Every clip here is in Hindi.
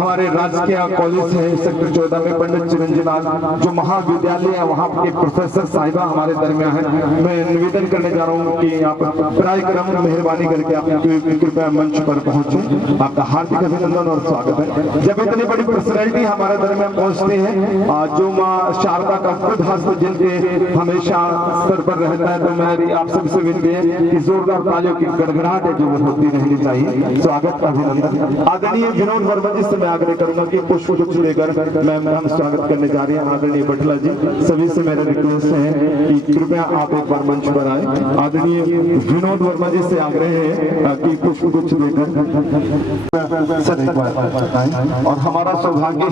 हमारे राजकीय कॉलेज है सेक्टर 14 में पंडित चिरंजीलाल जो महाविद्यालय है वहाँ के प्रोफेसर साहिबा हमारे दरमियान है। मैं निवेदन करने जा रहा हूँ कि आप कार्यक्रम मेहरबानी करके आप कृपया मंच पर पहुंचे। आपका हार्दिक अभिनंदन और स्वागत है। जब इतनी बड़ी पर्सनैलिटी हमारे दरमियान पहुंचते हैं जो माँ शारदा का खुद हस्त जिनके हमेशा स्तर पर रहता है, तो मेरी आप सबसे विनती है कि जोरदार तालियों की गड़गड़ाहट है जो वो होती रहनी चाहिए। स्वागत अभिनंदन। आदरणीय विनोद वर्मा जी से मैं आग्रह करूंगा कि पुष्प गुच्छ लेकर हम स्वागत करने जा रहे हैं। आदरणीय बटला जी, सभी से मेरा रिक्वेस्ट है कि कृपया आप एक बार मंच पर आए। आदरणीय विनोद वर्मा जी से आग्रह है कि पुष्प गुच्छ देकर सर एक बार आए। और हमारा सौभाग्य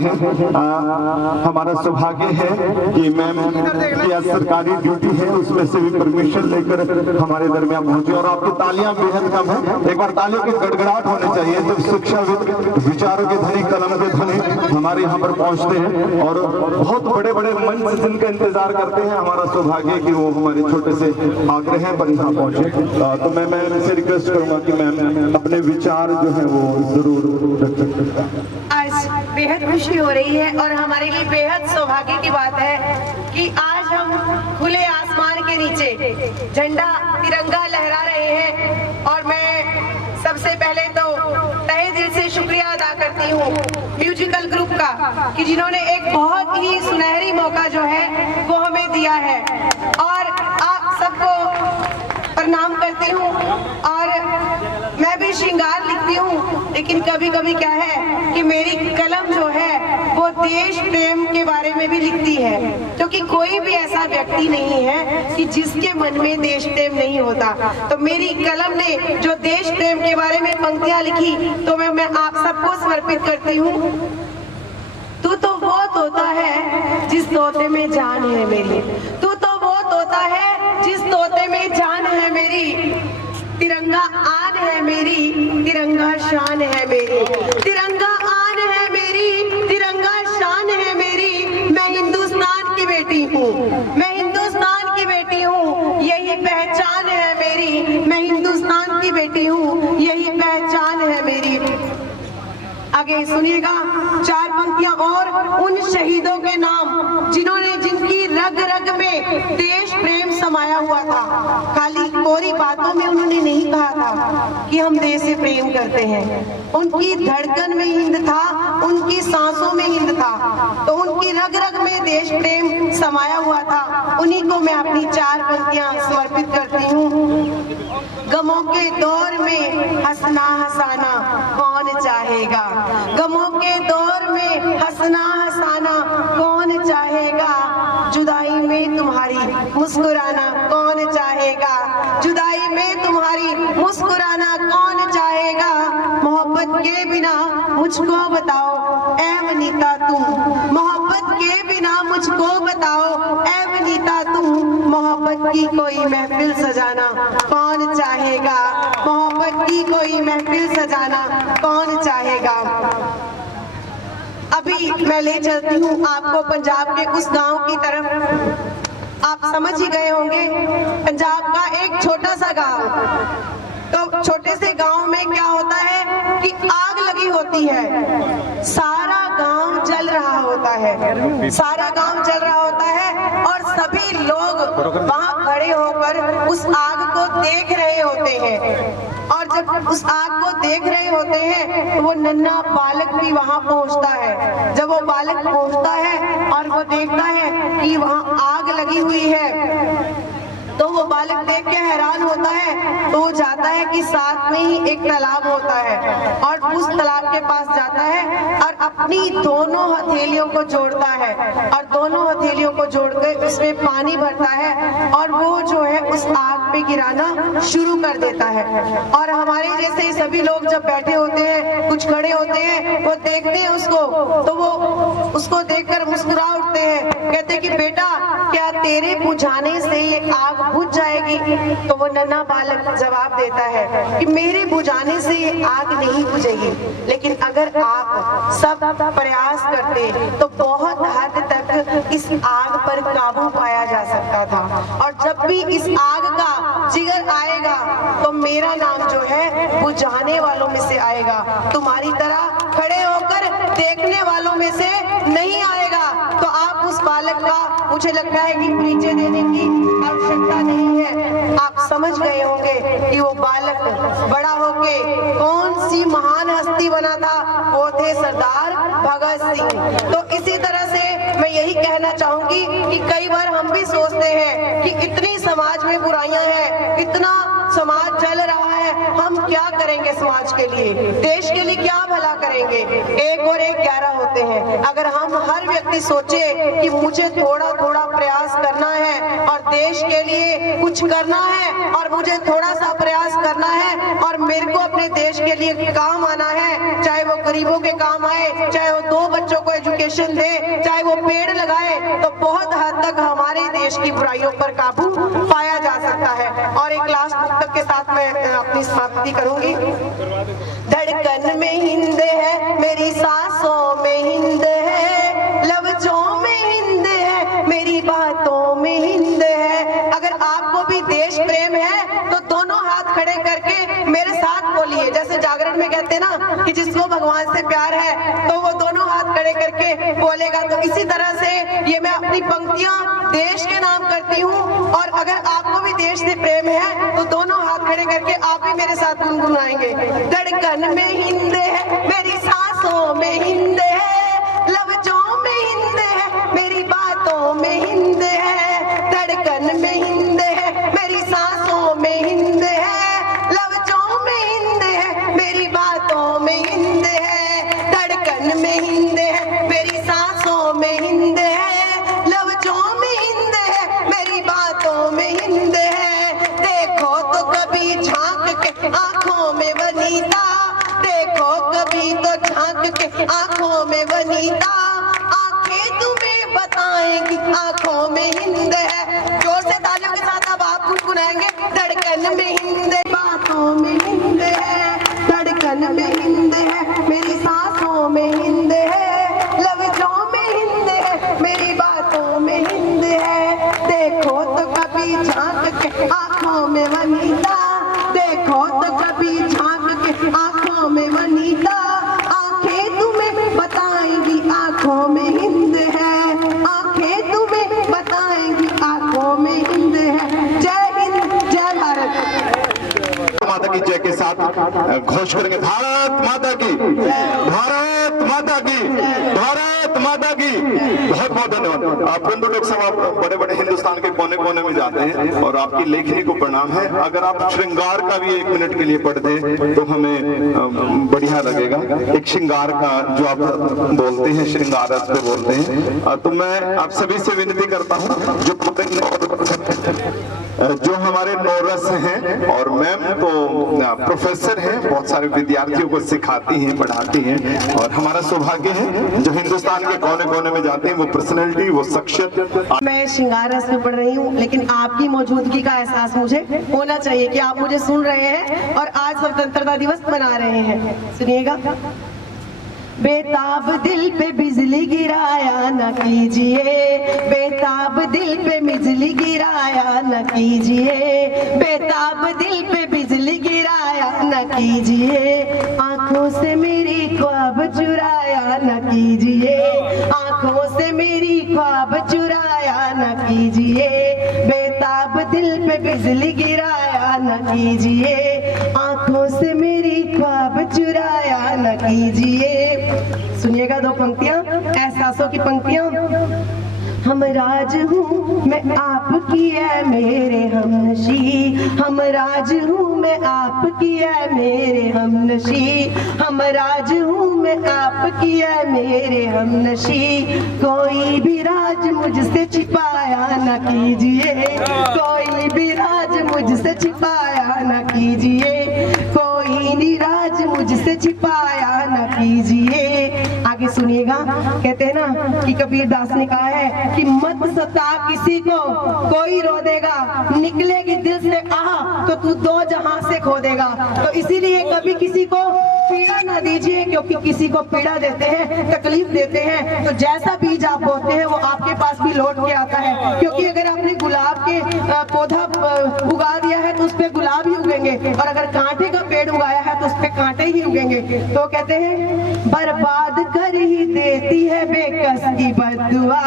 है कि मैम की सरकारी ड्यूटी है उसमें से भी परमिशन लेकर हमारे दरमियान पहुंचे। और आपकी तालियां बेहद कम है, एक बार तालियों की गड़गड़ाहट होनी चाहिए जब शिक्षाविद, विचारों के धनी, कलम के धनी हमारे यहाँ पर पहुंचते हैं और बहुत बड़े बड़े मंच जिनका इंतजार करते हैं। हमारा सौभाग्य है कि वो हमारे छोटे से आग्रह हैं पर यहाँ पहुंचे। तो मैं इनसे रिक्वेस्ट करूंगा कि मैम अपने विचार जो है वो जरूर रख सकते हैं। आज बेहद खुशी हो रही है और हमारे लिए बेहद सौभाग्य की बात है कि आज हम खुले आसमान के नीचे झंडा तिरंगा लहरा रहे हैं। और मैं सबसे पहले तो तहे दिल से शुक्रिया अदा करती हूँ म्यूजिकल ग्रुप का कि जिन्होंने एक बहुत ही सुनहरी मौका जो है वो हमें दिया है। और आप सबको प्रणाम करती हूँ। और मैं भी श्रृंगार लिखती हूँ, लेकिन कभी कभी क्या है कि मेरी कलम जो है वो देश प्रेम के बारे में भी लिखती है, क्योंकि कोई भी ऐसा व्यक्ति नहीं है कि जिसके मन में देश प्रेम नहीं होता। तो मेरी कलम ने जो देश प्रेम के बारे में पंक्तियां लिखी तो मैं आप सबको समर्पित करती हूँ। तू तो वो तोता है जिस तोते में जान है मेरी, तू तो वो तोता है जिस तोते में जान है मेरी। तिरंगा आन है मेरी, तिरंगा शान है मेरी, तिरंगा आन है मेरी, तिरंगा शान है मेरी। मैं हिंदुस्तान की बेटी हूँ, मैं हिंदुस्तान की बेटी हूँ, यही पहचान है मेरी। मैं हिंदुस्तान की बेटी हूँ, यही पहचान है मेरी। आगे सुनिएगा चार पंक्तियां और उन शहीदों के नाम जिन्होंने जिनकी रग रग में देश प्रेम समाया हुआ था। खाली कोरी बातों में उन्होंने नहीं कहा था कि हम देश से प्रेम करते हैं, उनकी धड़कन में हिंद था, उनकी सांसों में हिंद था। तो उनकी रग रग में देश प्रेम समाया हुआ था, उन्हीं को मैं अपनी चार पंक्तियां समर्पित करती हूँ। गमों के दौर में हंसना हंसाना कौन चाहेगा, गमों के दौर में हंसना हंसाना कौन चाहेगा। जुदाई में तुम्हारी मुस्कुराना कौन चाहेगा, जुदाई में तुम्हारी मुस्कुराना कौन चाहेगा। मोहब्बत के बिना मुझको बताओ ऐ वनीता तुम, मोहब्बत के बिना मुझको बताओ ऐ वनीता तुम। मोहब्बत की कोई महफिल सजाना कौन चाहेगा, मोहब्बत की कोई महफिल सजाना कौन चाहेगा। अभी मैं ले चलती हूँ आपको पंजाब के उस गांव की तरफ। आप समझ ही गए होंगे पंजाब का एक छोटा सा गांव। तो छोटे से गांव में क्या होता है कि आग लगी होती है, सारा गांव जल रहा होता है, सारा गांव जल रहा होता है और सभी लोग वहां खड़े होकर उस आग को देख रहे होते हैं। और जब उस आग को देख रहे होते हैं तो वो नन्हा बालक भी वहां पहुंचता है। जब वो बालक पहुंचता है और वो देखता है कि वहां आग लगी हुई है तो वो बालक देख के हैरान होता है। तो वो जाता है कि साथ में ही एक तालाब होता है और उस तालाब के पास जाता है और अपनी दोनों हथेलियों को जोड़ता है और दोनों हथेलियों को जोड़कर उसमें पानी भरता है और वो जो है उस आग पे गिराना शुरू कर देता है। और हमारे जैसे सभी लोग जब बैठे होते हैं, कुछ खड़े होते हैं, वो देखते हैं उसको तो वो उसको देखकर मुस्कुरा उठते हैं, कहते हैं कि बेटा क्या तेरे बुझाने से ये आग बुझ जाएगी। तो वो नन्हा बालक जवाब देता है कि मेरे बुझाने से ये आग नहीं बुझेगी, लेकिन अगर आप सब प्रयास करते तो बहुत हद तक इस आग पर काबू पाया जा सकता था। और जब भी इस आग का जिगर आएगा तो मेरा नाम जो है बुझाने वालों में से आएगा। तुम्हारी तरह खड़े होकर मुझे लगता है कि परिचय देने की आवश्यकता नहीं है। आप समझ गए होंगे कि वो बालक बड़ा होके कौन सी महान हस्ती बना था, वो थे सरदार भगत सिंह। तो इसी तरह से मैं यही कहना चाहूंगी कि कई बार हम भी सोचते हैं कि इतनी समाज में बुराइयां हैं, इतना समाज जल रहा है, हम क्या करेंगे समाज के लिए, देश के लिए क्या भला करेंगे। एक और एक 11 होते हैं। अगर हम हर व्यक्ति सोचे कि मुझे थोड़ा थोड़ा प्रयास करना है और देश के लिए कुछ करना है और मुझे थोड़ा सा प्रयास करना है और मेरे को अपने देश के लिए काम आना है, चाहे वो गरीबों के काम आए, चाहे वो 2 बच्चों को एजुकेशन दे, चाहे वो पेड़ लगाए, तो बहुत हद तक हमारे देश की बुराइयों पर काबू पाया जा सकता है। और एक लास्ट पुस्तक के साथ मैं अपनी समाप्ति करूंगी। धड़कन में हिंद है, मेरी सांसों में हिंद है, लफ्जों में हिंद है, मेरी बातों में हिंद है। अगर आपको भी देश प्रेम है तो दोनों हाथ खड़े करके मेरे साथ बोलिए। जैसे जागरण में कहते हैं ना कि जिसको भगवान से प्यार है तो वो दोनों हाथ खड़े करके बोलेगा। तो इसी तरह से ये मैं अपनी पंक्तियां देश के नाम करती हूँ, और अगर आपको भी देश से प्रेम है तो दोनों हाथ खड़े करके आप भी मेरे साथ गुनगुनाएंगे। धड़कन में हिंद है, मेरी सांसों में हिंद है, लफ्जों में हिंद है, मेरी बातों में हिंद है। धड़कन में हिंद है, मेरी सांसों में हिंद है, लफ्जों में हिंद है, मेरी बातों में हिंद है। धड़कन में हिंद है, मेरी सांसों में हिंद है, लफ्जों में हिंद है, मेरी बातों में हिंद है। देखो तो कभी झांक के आंखों में वनीता, देखो कभी तो झांक के आंखों में वनीता, आंखें तुम्हें बताएंगी आंखों में हिंद है। जोर से तालियों के साथ अब आप गुनगुनाएंगे। धड़कन में हिंद है, बातों में हिंद है, धड़कन में हिंद है, मेरी सांसों में हिंद है, लफ्जों में हिंद है, मेरी बातों में हिंद है। देखो तो कभी झांक के आंखों में वनीता, देखो तो कभी झांक के आंखों में वनीता, आंखें तुम्हें बताएंगी आंखों में हिंद है, आंखें तुम्हें बताएंगी आंखों में हिंद है। जय हिंद, जय भारत माता की जय के साथ घोष करेंगे भारत माता की, भारत माता की, भारत माता की। बहुत बहुत धन्यवाद। आप डॉक्टर साहब, आप बड़े बड़े हिंदुस्तान के कोने कोने में जाते हैं और आपकी लेखनी को प्रणाम है। अगर आप श्रृंगार का भी 1 मिनट के लिए पढ़ दें तो हमें बढ़िया लगेगा। एक श्रृंगार का जो आप बोलते हैं, श्रृंगार रस पे बोलते हैं, तो मैं आप सभी से विनती करता हूँ जो हमारे नौरस हैं, और मैम तो प्रोफेसर हैं, बहुत सारे विद्यार्थियों को सिखाती हैं, पढ़ाती हैं, और हमारा सौभाग्य है जो हिंदुस्तान के कोने कोने में जाते हैं, वो पर्सनैलिटी, वो शख्सियत। मैं श्रृंगार रस में पढ़ रही हूँ, लेकिन आपकी मौजूदगी का एहसास मुझे होना चाहिए कि आप मुझे सुन रहे हैं और आज स्वतंत्रता दिवस मना रहे हैं। सुनिएगा। बेताब दिल पे बिजली गिराया न कीजिए, बेताब दिल पे बिजली गिराया न कीजिए, बेताब दिल पे बिजली गिराया न कीजिए, आंखों से मेरी ख्वाब चुराया न कीजिए, आंखों से मेरी ख्वाब चुराया न कीजिए, बेताब दिल पे बिजली गिराया न कीजिए, आंखों से मेरी ख्वाब चुराया न कीजिए। सुनिएगा 2 पंक्तियां, एहसासों की पंक्तियां। हम राज हूँ मैं आपकी है मेरे हमनशी, हम राज हूँ मैं आपकी है मेरे हमनशी, हम राज हूँ मैं आपकी है मेरे हमनशी, कोई भी राज मुझसे छिपाया न कीजिए, कोई भी राज मुझसे छिपाया न कीजिए, कोई भी राज मुझसे छिपाया न कीजिए। आगे सुनिएगा। कहते हैं ना कि कबीर दास ने कहा है कि मत सता किसी को, कोई रो देगा, निकलेगी दिल से आह तो तू 2 जहां से खो देगा। तो इसीलिए कभी किसी को पीड़ा ना दीजिए, क्योंकि किसी को पीड़ा देते हैं, तकलीफ देते हैं, तो जैसा बीज आप बोते हैं वो आपके पास भी लौट के आता है। क्योंकि अगर आपने गुलाब के पौधा उगा दिया है तो उस पे गुलाब ही उगेंगे, और अगर कांटे का पेड़ उगाया है तो उस पे कांटे ही उगेंगे। तो कहते हैं बर्बाद कर ही देती है बेकस की बद्दुआ,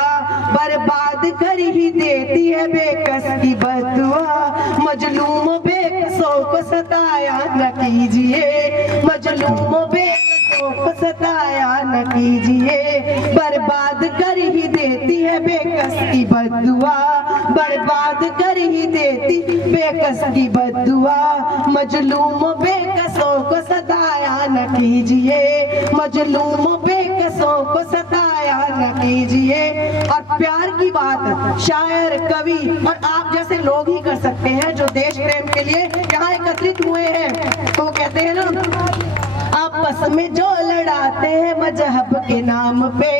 बर्बाद कर ही देती है बेकस की बदुआ। मजलूम बेकसों को सताया न कीजिए, मजलूम बेकसों को सताया न कीजिए। बर्बाद कर ही देती है बेकस की बदुआ, बर्बाद कर ही देती बेकस की बदुआ। मजलूम बेकसों को सताया न कीजिए, मजलूम बेकसों को सताया न कीजिए। और प्यार की बात शायर, कवि और आप जैसे लोग ही कर सकते हैं जो देश प्रेम के लिए यहाँ एकत्रित हुए हैं। तो कहते हैं ना, आपस में जो लड़ाते हैं मजहब के नाम पे,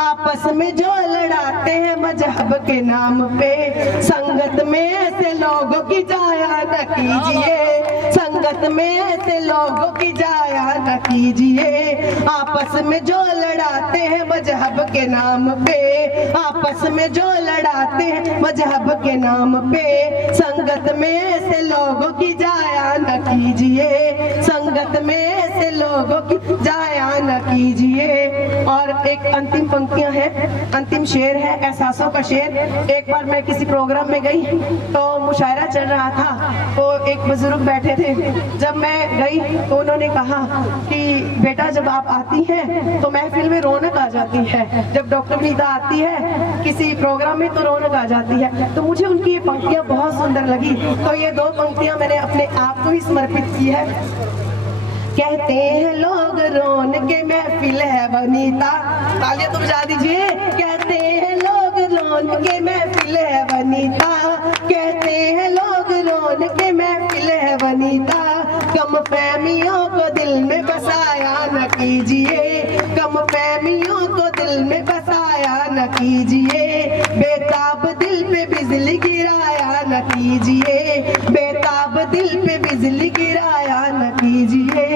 आपस में जो लड़ाते हैं मजहब के नाम पे। संगत में ऐसे लोगों की जाया न कीजिए, संगत में ऐसे लोगों की जाया न कीजिए। आपस में जो लड़ाते हैं मजहब के नाम पे, आपस में जो लड़ाते हैं मजहब के नाम पे। संगत में ऐसे लोगों की जाया न कीजिए, संगत में ऐसे लोगों की जाया न कीजिए। और एक अंतिम पंक्तियां हैं, अंतिम शेर है, एहसासों का शेर। एक बार मैं किसी प्रोग्राम में गई तो मुशायरा चल रहा था, तो एक बुजुर्ग बैठे थे। जब मैं गई तो उन्होंने कहा कि बेटा जब आप आती हैं तो महफिल में रौनक आ जाती है, जब डॉक्टर नीता आती है किसी प्रोग्राम में तो रौनक आ जाती है। तो मुझे उनकी ये पंक्तियां बहुत सुंदर लगी, तो ये दो पंक्तियां मैंने अपने आप को ही समर्पित की है। कहते हैं लोग रोन के महफिल है वनीता, तालियां तो बजा दीजिए। कहते हैं लोग रोन के महफिल है वनीता, कहते हैं लोग रोन के महफिल है वनीता। कम फहमियों को दिल में बसाया न कीजिए, कम फहमियों को दिल में बसाया न कीजिए। बेताब दिल पे बिजली गिराया न कीजिए, बेताब दिल पे बिजली गिराया न कीजिए।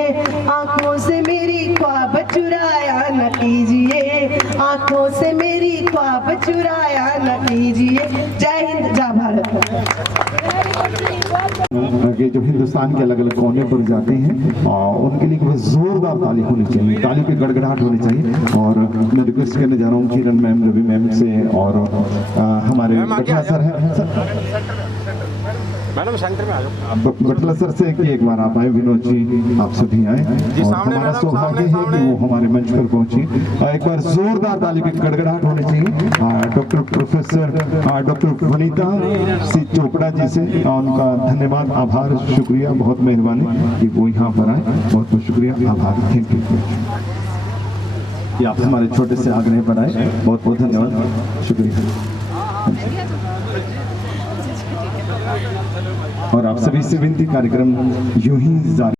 आंखों से मेरी ख्वाब चुराया न कीजिए, आंखों से मेरी ख्वाब चुराया न कीजिए। जय हिंद, जय भारत। कि जो हिंदुस्तान के अलग अलग कोने पर जाते हैं और उनके लिए बहुत जोरदार ताली होनी चाहिए, ताली की गड़गड़ाहट होनी चाहिए। और मैं रिक्वेस्ट करने जा रहा हूँ किरण मैम, रवि मैम से, और हमारे बटला सर हैं, मैडम सेंटर में आ जाओ। बटला सर से कि एक बार आप आए, विनोद जी आप सभी आए, और हमारा सौभाग्य है कि वो हमारे मंच पर पहुंची। एक बार जोरदार ताली की गड़गड़ाहट होनी चाहिए डॉक्टर प्रोफेसर डॉक्टर वनीता सी चोपड़ा जी से। उनका धन्यवाद, आभार, शुक्रिया, बहुत मेहरबानी कि वो यहाँ पर आए, बहुत बहुत शुक्रिया, आभार, थैंक यू कि आप हमारे छोटे से आग्रह पर आए, बहुत बहुत धन्यवाद, शुक्रिया। और आप सभी से विनती, कार्यक्रम यूं ही जारी